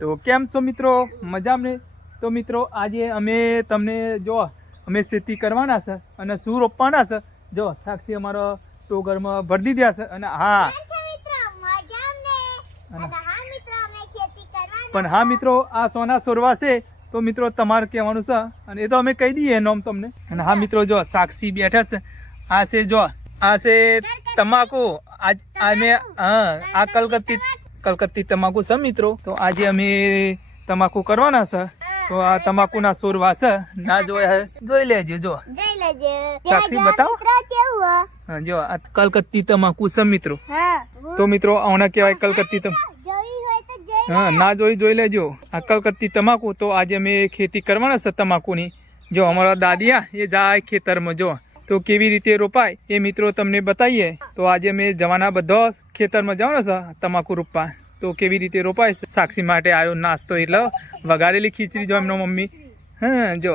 તો કેમ છો મિત્રો? મજામાં તો મિત્રો આજે અમે તમને જો અમે ખેતી કરવાના છે અને શું રોપવાના છે? જો સાક્ષી અમારો ટોગરમાં ભરી દીધા છે અને હા. પણ હા મિત્રો આ સોના સોરવા છે. તો મિત્રો તમારે કહેવાનું છે અને એ તો અમે કહી દઈએ નોમ તમને. અને હા મિત્રો જો સાક્ષી બેઠા છે. આ છે જો આ છે તમાકુ. આજ આને હા આ કલકત્તી કલકત્તી તમાકુ છે મિત્રો? તો આજે અમે તમાકુ કરવાના છે. તો આ તમાકુના સુરવા છે. ના જોયા જોઈ લેજો જો. જઈ લેજે. સાક્ષી બતાવો. હા, જો આ કલકત્તી તમાકુ છે મિત્રો. તો મિત્રો આવના કહેવાય કલકત્તી તમ જોઈ હોય તો જઈ હા ના જોઈ જોઈ લેજો. આ કલકત્તી તમાકુ તો આજે અમે ખેતી કરવાના છે તમાકુની. જો અમારા દાદીયા એ જાય ખેતરમાં જો. તો કેવી રીતે રોપાય એ મિત્રો તમને બતાવીએ. તો આજે મેં જવાના બધા ખેતરમાં જવાના છે તમાકુ રોપવા. તો કેવી રીતે રોપાય? સાક્ષી માટે આવ્યો નાસ્તો એટલે વઘારેલી ખીચડી જો એમનો મમ્મી. હા જો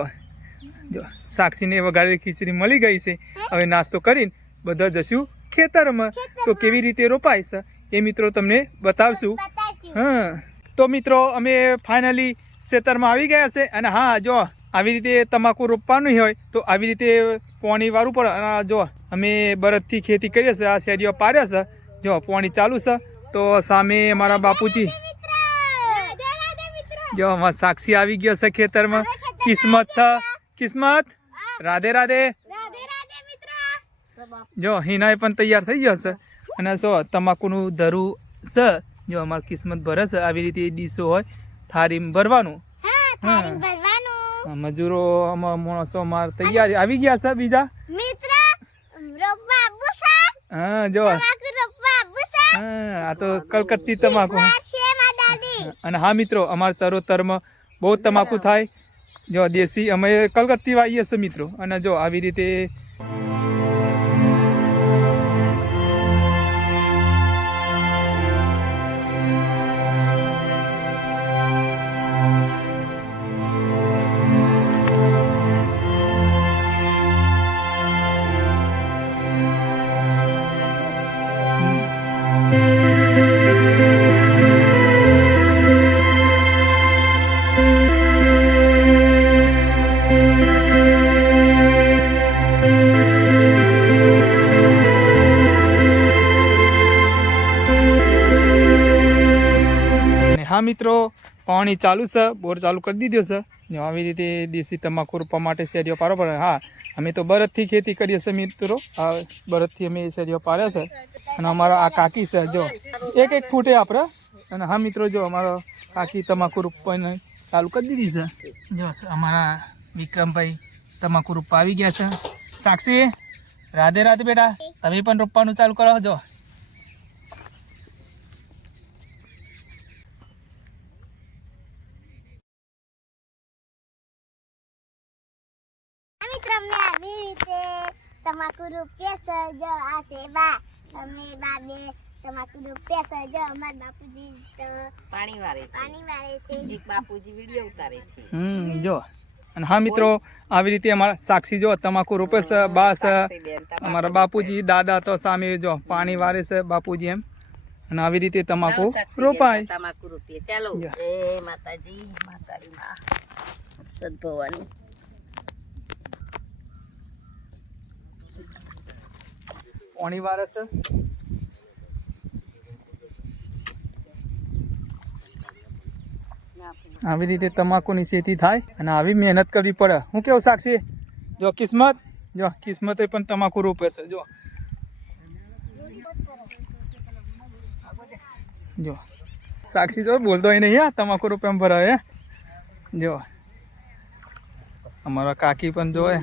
જો સાક્ષીને વઘારેલી ખીચડી મળી ગઈ છે. હવે નાસ્તો કરીને બધા જશું ખેતરમાં. તો કેવી રીતે રોપાય છે એ મિત્રો તમને બતાવશું. બતાવશું. હા તો મિત્રો અમે ફાઇનલી ખેતરમાં આવી ગયા છે અને હા જો આવી રીતે તમાકુ રોપવાનું હોય તો આવી રીતે પાણી વાળું પણ જો અમે બરદથી ખેતી કરીએ છીએ આ શેરીઓ પાડ્યા છે જો પાણી ચાલુ છે તો સામે અમારા બાપુજી. જો અમારા સાક્ષી આવી ગયો છે ખેતરમાં. કિસ્મત છે. કિસ્મત? રાધે રાધે. જો હિનાય પણ તૈયાર થઈ ગયો છે. અને જો તમાકુનું ધરું છે જો અમારી કિસ્મત ભરે છે આવી રીતે ડીશો હોય થારીમ ભરવાનું. હા મજૂરો અમારા માણસો માર તૈયાર આવી ગયા છે બીજા? મિત્ર હા જો. હા આ તો કલકત્તી તમાકુ. અને હા મિત્રો અમારા ચરોતરમાં બહુ તમાકુ થાય. જો દેશી અમે કલકત્તી વાવીએ છીએ મિત્રો. અને જો આવી રીતે હા મિત્રો, પાણી ચાલુ છે, બોર ચાલુ કરી દીધો છે. આવી રીતે દેશી તમાકુ રોપવા માટે શેરીઓ પારો પડે. હા અમે તો બરદથી ખેતી કરીએ છીએ મિત્રો. આ બરદથી અમે શેરીઓ પાડ્યા છે. અને અમારા આ કાકી છે, જો. એક એક ફૂટે આપણે અને હા મિત્રો, જો, અમારો કાકી તમાકુ રૂપાઈને ચાલુ કરી દીધી છે. જો, અમારા વિક્રમભાઈ તમાકુ રૂપા આવી ગયા છે. સાક્ષી, રાધે રાધે બેટા. તમે પણ રોપવાનું ચાલુ કરો, જો. અમને આવી રીતે તમાકુ રૂપિયા સજો આ સેવા. બા અમે બા તમાકુ રૂપિયા સજો અમાર બાપુજી તો પાણી વારે છે. પાણી વાળે છે. એક બાપુજી વિડિયો ઉતારે છે. હમ જો. અને હા મિત્રો આવી રીતે અમારા સાક્ષી જો તમાકુ રૂપેશ બાસ અમારા બાપુજી દાદા તો સામે જો પાણી વારે છે બાપુજી એમ. અને આવી રીતે તમાકુ રોપાય. તમાકુ રોપીએ ચાલો. જય માતાજી માતાજી માં સદભવાની પાણી વારે છે? આવી રીતે તમાકુની ખેતી થાય અને આવી મહેનત કરવી પડે. હું કેવું, સાક્ષી? જો, કિસ્મત? જો, કિસ્મતે પણ તમાકુ રોપે છે. જો. જો. સાક્ષી, જો, બોલતો નહીં, હા? તમાકુ રૂપે એમ ભરાય જો. અમારા કાકી પણ જોવે.